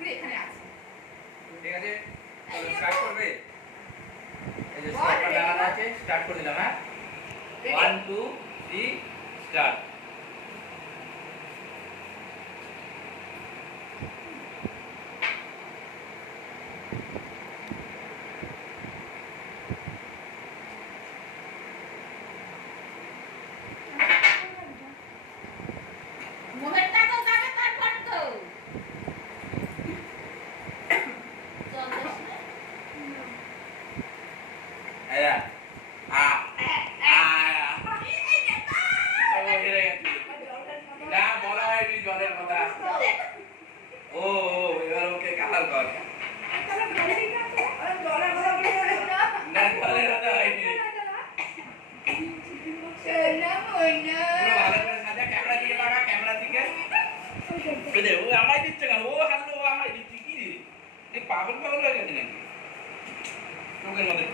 সামগ্রী এখানে আছে। ঠিক আছে, তাহলে স্টার্ট করবে। এই যে স্টার্ট লাগানো আছে, স্টার্ট করে দিলাম। হ্যাঁ, 1 2 3 স্টার্ট। মোহনটা তো যাবে তারপর তো আয়া আ না বলা হয়নি জলের কথা। ও এবার ওকে কালার কর। না জলের কথা হয়নি। ভালো করে সাজা, ক্যামেরা দিকে লাগা, ক্যামেরা দিকে। ও আমায় দিচ্ছে কেন? ও হারলো, ও আমায় দিচ্ছে কি? পাগল পাগল হয়ে গেছে নাকি? চোখের মধ্যে